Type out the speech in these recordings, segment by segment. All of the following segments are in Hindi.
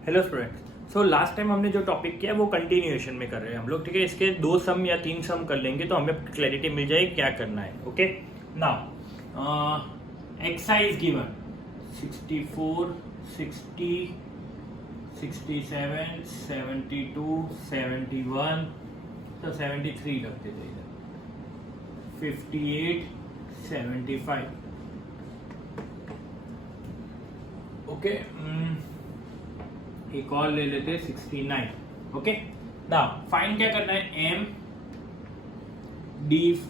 Hello students. So last time हमने जो टॉपिक किया वो कंटिन्यूएशन में कर रहे हैं हम लोग, ठीक है। इसके 2 सम या 3 सम कर लेंगे तो हमें क्लैरिटी मिल जाएगी क्या करना है। ओके, नाउ एक्सरसाइज गिवन 64, 60, 67, 72, 71, तो 73 रखते थे इधर, 58, 75। ओके, एक और ले लेते 69। ओके, नाउ फाइंड क्या करना है, M D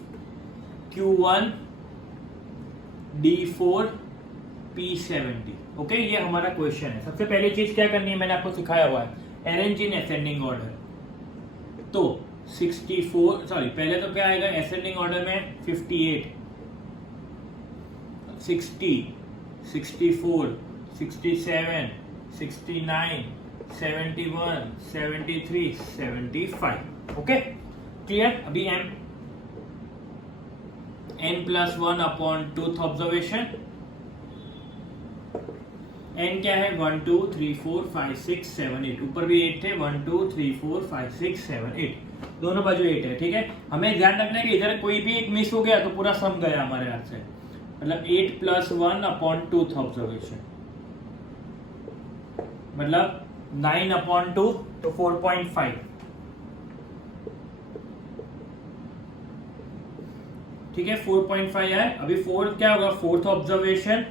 Q1 D4 P70। Okay, ये हमारा क्वेश्चन है। सबसे पहली चीज क्या करनी है, मैंने आपको सिखाया हुआ है, अरेंज इन असेंडिंग ऑर्डर। तो 64 सॉरी पहले तो क्या आएगा असेंडिंग ऑर्डर में 58, 60, 64, 67, 69, 71, 73, 75। Okay, clear. अभी n plus 1 upon tooth observation. n क्या है 1 2 3 4 5 6 7 8, ऊपर भी 8 थे, 1 2 3 4 5 6 7 8, दोनों बाजू 8 है, ठीक है। हमें ध्यान रखना है कि इधर कोई भी एक मिस हो गया तो पूरा सम गया हमारे हाथ से, मतलब 8 प्लस 1 अपॉन टूथ ऑब्जर्वेशन, मतलब 9 अपॉन 2 तो 4.5, ठीक है। 4.5 है। अभी 4 क्या होगा, fourth observation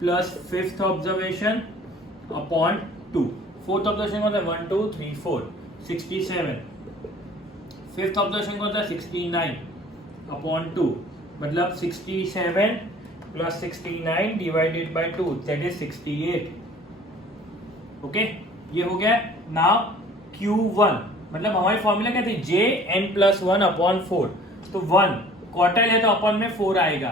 plus fifth observation upon 2। Fourth observation कौन सा, 1 2 3 4 67। फिफ्थ ऑब्जर्वेशन कौन सा, 69 अपॉन 2, मतलब 67 plus 69 divided by 2, that is 68। Okay, ये हो गया। नाउ Q1 मतलब हमारी फॉर्मूला क्या थी, J n प्लस 1 अपॉन 4। तो 1 क्वार्टर है तो अपॉन में 4 आएगा,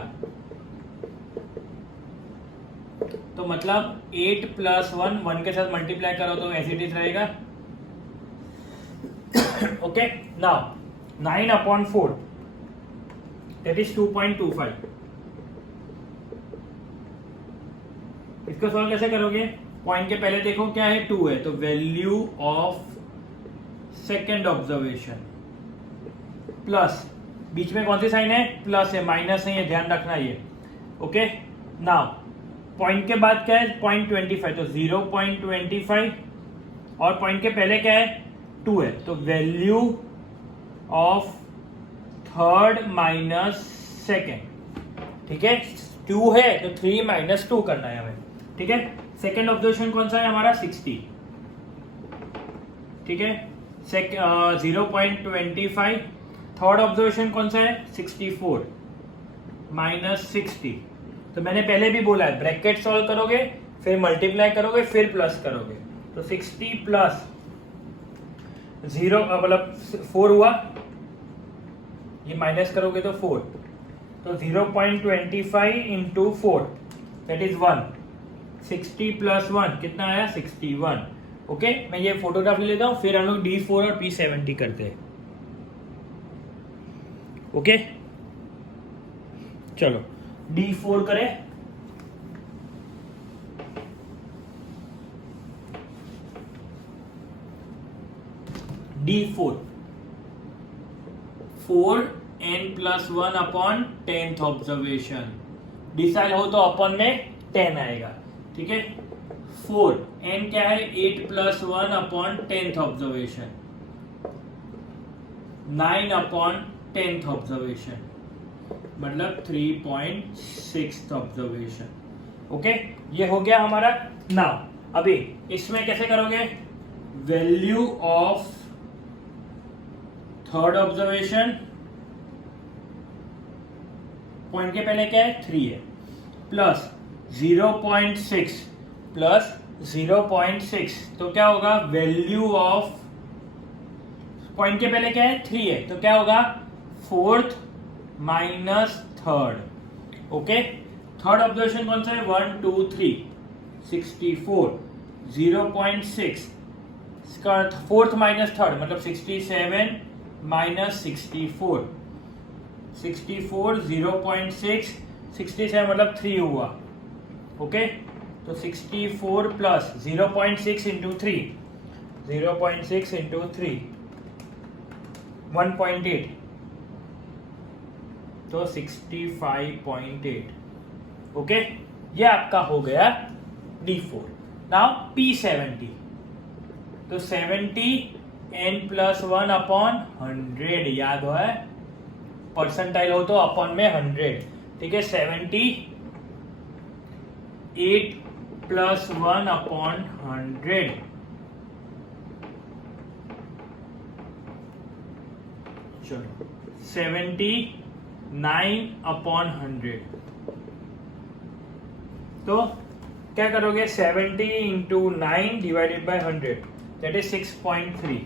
तो मतलब 8 प्लस 1 के साथ मल्टीप्लाई करो तो एज इट इज रहेगा। Okay, now 9 upon 4 that is 2.25। इसको सॉल्व कैसे करोगे, पॉइंट के पहले देखो क्या है, 2 है, तो value of second observation plus, बीच में कौन सी साइन है, प्लस है, माइनस नहीं है, ध्यान रखना ये। ओके, नाउ पॉइंट के बाद क्या है, 0.25, तो 0.25, और पॉइंट के पहले क्या है, 2 है, तो value of third minus second, ठीक है। 2 है तो 3 माइनस 2 करना है हमें, ठीक है। सेकेंड ऑब्जर्वेशन कौन सा है हमारा, 60, ठीक है। 0.25। थर्ड ऑब्जर्वेशन कौन सा है, 64 माइनस 60। तो मैंने पहले भी बोला है, ब्रैकेट सॉल्व करोगे, फिर मल्टीप्लाई करोगे, फिर प्लस करोगे, तो 60 प्लस 0 मतलब 4 हुआ, ये माइनस करोगे तो 4, तो 0.25 इंटू 4 दैट इज 1। 60 प्लस 1 कितना आया, 61। ओके, मैं ये फोटोग्राफ ले लेता हूं, फिर हम लोग D4 और P70 करते हैं। ओके, चलो D4 करें। D4 4 n plus 1 upon 10th observation, decide हो तो अपॉन में 10 आएगा, ठीक है। 4 n क्या है, 8 plus 1 upon 10th observation, 9 upon 10th observation, मतलब 3.6 ऑब्जर्वेशन। ओके, ये हो गया हमारा। नाउ अभी इसमें कैसे करोगे, value of third observation, point के पहले क्या है, 3 है, प्लस 0.6 प्लस 0.6, तो क्या होगा, वैल्यू ऑफ, पॉइंट के पहले क्या है, 3 है, तो क्या होगा, fourth minus third. Okay, third observation कौन सा है, 1 2 3 64, 0.6, फोर्थ माइनस थर्ड मतलब 67 माइनस 64, 64 0.6 67 मतलब 3 हुआ। ओके, तो 64 प्लस 0.6 इंटू 3, 0.6 इंटू 3 1.8, तो 65.8। ओके, ये आपका हो गया D4। नाउ P70, तो 70 n प्लस 1 अपॉन 100, याद हो है, परसेंटाइल हो तो अपॉन में 100, ठीक है। 78 प्लस 1 अपॉन 100, चलो 79 अपॉन 100, तो क्या करोगे, 70 into 9 divided by 100, that is 6.3।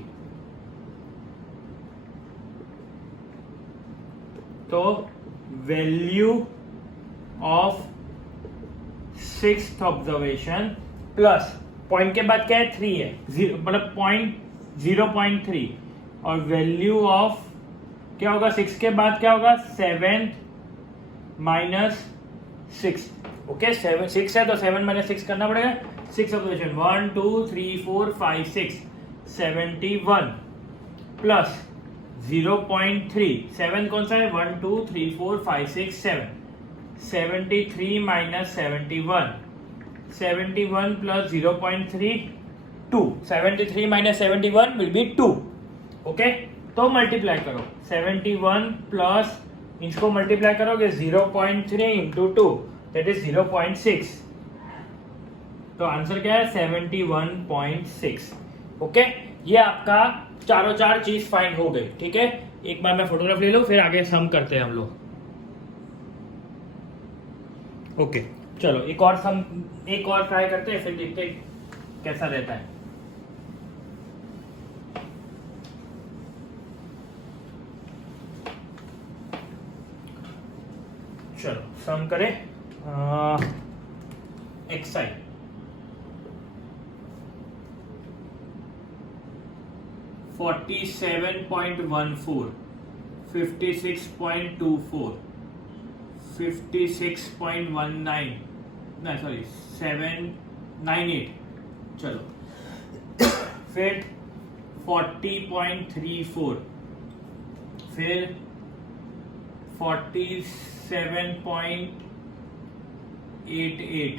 तो value of 6th observation plus point के बाद क्या है, 3 है, मतलब पॉइंट 0.3, और वैल्यू ऑफ क्या होगा 6 के बाद क्या होगा, 7 माइनस 6। ओके, 6 है तो 7 माइनस 6 करना पड़ेगा। 6 ऑब्जर्वेशन 1 2 3 4 5 6, 71 प्लस 0.3, 7 कौन सा है, 1 2 3 4 5 6 7, 73 minus 71, 71 plus 0.3 2, 73 minus 71 will be 2। Okay, तो मल्टीप्लाई करो, 71 प्लस इसको मल्टीप्लाई करोगे 0.3 इंटू 2, दैट इज 0.6, तो आंसर क्या है 71.6। ओके, ये आपका चारों चार चीज फाइंड हो गई, ठीक है। एक बार मैं फोटोग्राफ ले लूं, फिर आगे सम करते हैं हम लोग। ओके, चलो एक और ट्राई करते हैं, फिर देखते हैं कैसा रहता है। चलो सम करें, एक्साइड 47.14, 56.24, 56.19, नहीं सॉरी 798, चलो फिर 40.34, फिर 47.88,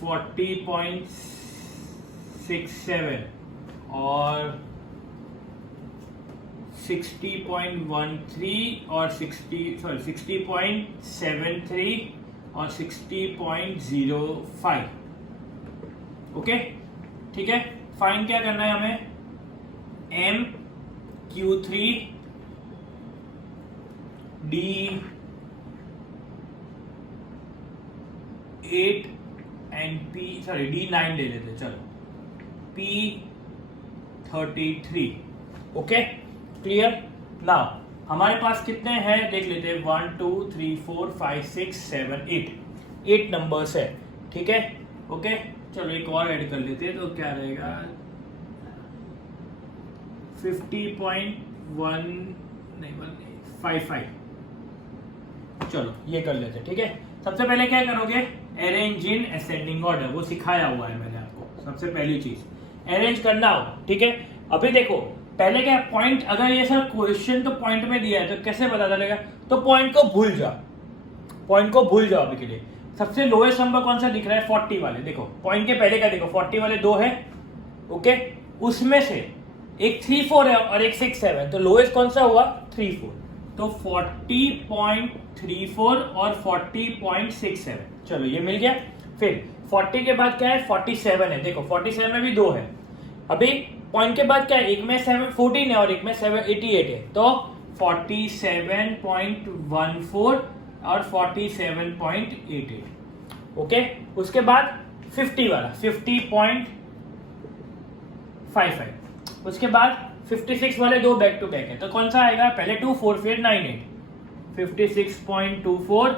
40.67 और 60.13 और 60.73 और 60.05। ओके, ठीक है। फाइंड क्या करना है हमें, M Q3 D8 and D9 ले लेते, चलो P33। Okay, clear. नाउ हमारे पास कितने हैं देख लेते हैं, 1 2 3 4 5 6 7 8 नंबर्स है, ठीक है। ओके, चलो एक और ऐड कर लेते हैं, तो क्या रहेगा 50.155, चलो ये कर लेते हैं, ठीक है। सबसे पहले क्या करोगे, अरेंज इन असेंडिंग ऑर्डर, वो सिखाया हुआ है मैंने आपको। सबसे पहली चीज अरेंज करना हो, ठीक है। अभी देखो पहले क्या पॉइंट, अगर ये सर क्वेश्चन तो पॉइंट में दिया है तो कैसे पता चलेगा, तो पॉइंट को भूल जाओ, पॉइंट को भूल जाओ अभी के लिए। सबसे लोएस्ट नंबर कौन सा दिख रहा है, 40 वाले, देखो पॉइंट के पहले का देखो, 40 वाले 2 है, ओके, उसमें से एक 3 4 है और एक 6 7, तो लोएस्ट कौन सा हुआ 3 4, तो 40.34 और 40.67, चलो ये मिल गया। फिर 40 के बाद क्या है 47 है, देखो 47 में भी 2 है। अभी पॉइंट के बाद क्या है, एक में 714 है और एक में 788 है, तो 47.14 और 47.88। ओके, उसके बाद 50 वाला 50.55, उसके बाद 56 वाले 2 बैक टू बैक है, तो कौन सा आएगा, पहले 24 फिर 98, 56.24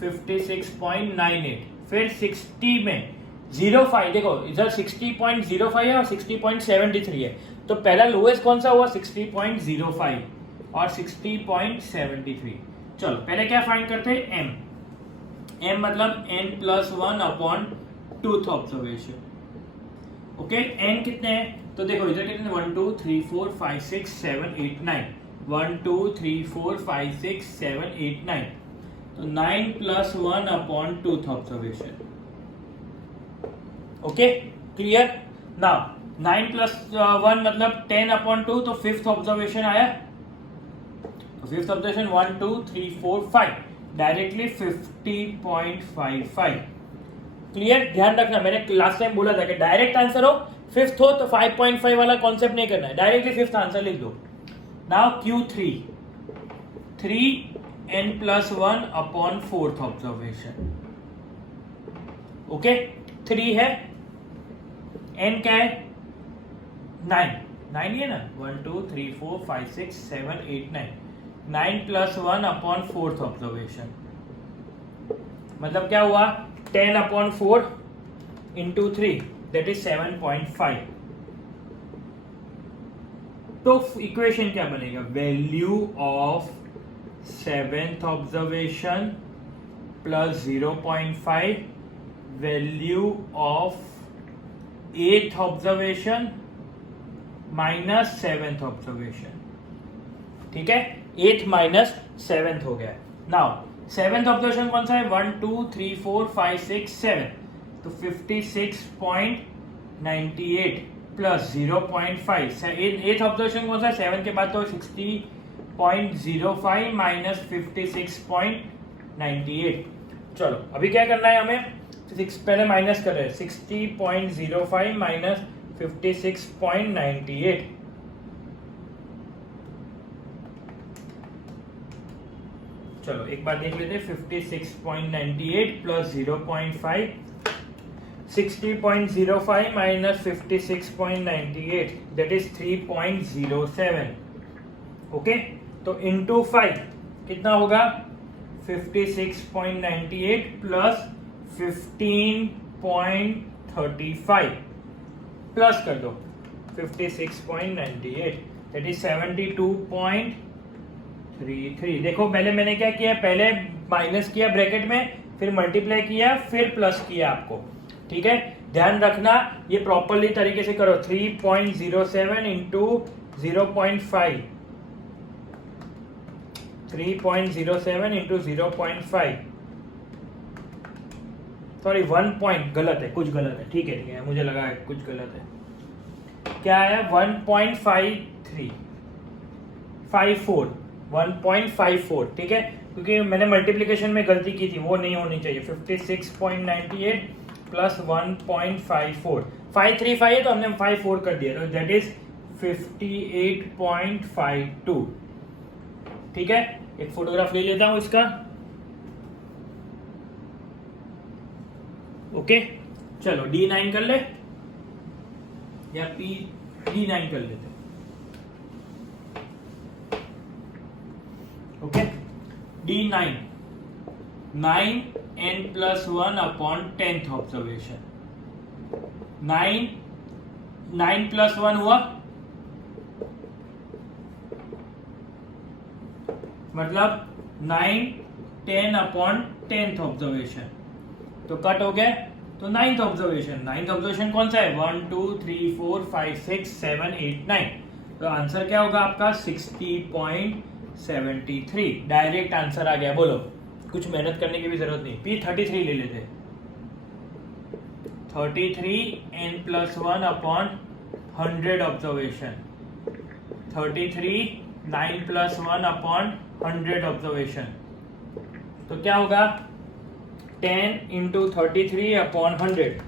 56.98, फिर 60 में 05, देखो इधर 60.05 है और 60.73 है, तो पहला लोएस्ट कौन सा हुआ 60.05 और 60.73। चलो पहले क्या फाइंड करते हैं, M m मतलब n+1 upon tooth observation. Okay, n कितने हैं तो देखो इधर कितने 1 2 3 4 5 6 7 8 9 1 2 3 4 5 6 7 8 9 तो 9+1 upon tooth observation. Okay clear. Now 9+1 मतलब 10 अपॉन 2 तो फिफ्थ ऑब्जर्वेशन आया। तो फिफ्थ ऑब्जर्वेशन 1 2 3 4 5 डायरेक्टली 50.55। क्लियर। ध्यान रखना मैंने लास्ट टाइम बोला था कि डायरेक्ट आंसर हो फिफ्थ हो तो 5.5 वाला कॉन्सेप्ट नहीं करना है, डायरेक्टली फिफ्थ आंसर लिख दो। Now Q3 3n+1 upon fourth observation. Okay 3 है, n क्या है 9 ही है ना 1 2 3 4 5 6 7 8 9 9+1 अपॉन फोर्थ ऑब्जर्वेशन मतलब क्या हुआ 10 अपॉन 4 इंटू 3 दैट इज 7.5। तो इक्वेशन क्या बनेगा value of seventh observation plus 0.5 value of एथ ऑब्जर्वेशन माइनस सेवेंथ ऑब्जर्वेशन। ठीक है, एथ माइनस सेवेंथ हो गया। नाउ सेवेंथ ऑब्जर्वेशन कौन सा है 1 2 3 4 5 6 7 तो 56.98 प्लस 0.5 एथ ऑब्जर्वेशन कौन सा है 7 के बाद तो 60.05 माइनस 56.98। चलो अभी क्या करना है हमें पहले माइनस कर रहे हैं 60.05 माइनस 56.98। चलो एक बार देख लेते 56.98 plus 0.5 60.05 minus 56.98 that is 3.07। Okay तो इंटू 5 कितना होगा 56.98 प्लस 15.35 प्लस कर दो 56.98 दैट इज 72.33। देखो पहले मैंने क्या किया पहले माइनस किया ब्रैकेट में फिर मल्टीप्लाई किया फिर प्लस किया आपको। ठीक है ध्यान रखना ये प्रॉपरली तरीके से करो 3.07 इंटू 0.5 3.07 इंटू 0.5 सॉरी 1 पॉइंट गलत है कुछ गलत है। ठीक है मुझे लगा है कुछ गलत है। क्या है 1.54 ठीक है क्योंकि मैंने मल्टीप्लिकेशन में गलती की थी वो नहीं होनी चाहिए। 56.98 प्लस 1.54 535 है तो हमने 54 कर दिया तो दैट इज 58.52। ठीक है एक फोटोग्राफ ले लेता हूं इसका। ओके चलो D9 कर ले या D9 कर लेते। Okay D9 9n+1 upon 10th observation 9+1 हुआ मतलब 9 10 अपॉन 10th ऑब्जर्वेशन तो कट हो गया तो 9th ऑब्जर्वेशन कौन सा है 1 2 3 4 5 6 7 8 9 तो आंसर क्या होगा आपका 60.73। डायरेक्ट आंसर आ गया। बोलो कुछ मेहनत करने की भी जरूरत नहीं। P33 ले लेते 33n+1 upon 100 observation 33 9+1 upon 100 observation तो क्या होगा 10 इंटू 33 अपॉन 100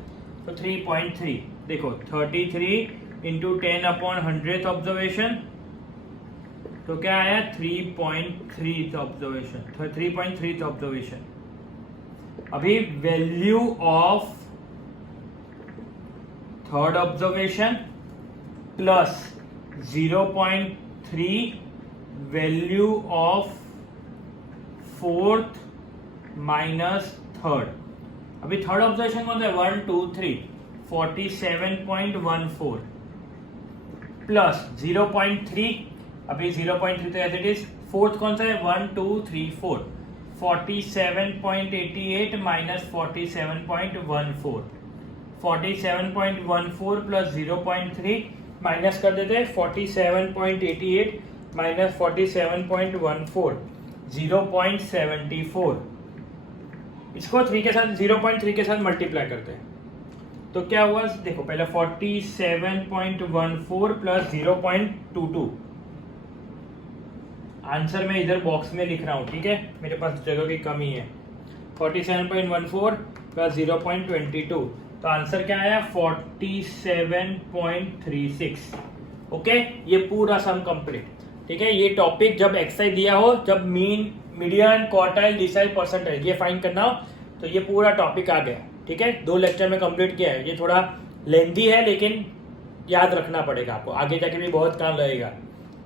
तो 3.3। देखो 33 इंटू 10 अपॉन 100th ऑब्जर्वेशन तो क्या आया 3.3 ऑब्जर्वेशन। अभी value of third observation plus 0.3 value of fourth minus third. अभी थर्ड ऑब्जर्वेशन कौन सा है 1 2 3 47.14 प्लस 0.3 अभी 0.3 तो एज इट इज। फोर्थ कौन सा है 1 2 3 4 47.88 माइनस 47.14, 47.14 प्लस 0.3 माइनस कर देते हैं 47.88 माइनस 47.14, 0.74। इसको 3 के साथ 0.3 के साथ मल्टीप्लाई करते हैं तो क्या हुआ, देखो पहले 47.14 प्लस 0.22। आंसर मैं इधर बॉक्स में लिख रहा हूँ, ठीक है, मेरे पास जगह की कमी है। 47.14 प्लस 0.22 तो आंसर क्या आया 47.36। ओके, ये पूरा सम कंप्लीट। ठीक है, ये टॉपिक जब एक्सरसाइज दिया हो, जब mean, median, quartile, decile, percentile ये फाइंड करना हो तो ये पूरा टॉपिक आ गया। ठीक है, 2 लेक्चर में कंप्लीट किया है। ये थोड़ा लेंथी है लेकिन याद रखना पड़ेगा आपको, आगे जाके भी बहुत काम लगेगा।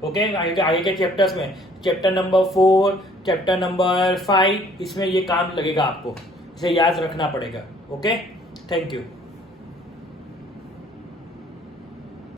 ओके, आगे के चैप्टर्स में, चैप्टर नंबर 4, चैप्टर नंबर 5, इसमें ये काम लगेगा आपको, इसे याद रखना पड़ेगा। Okay, thank you.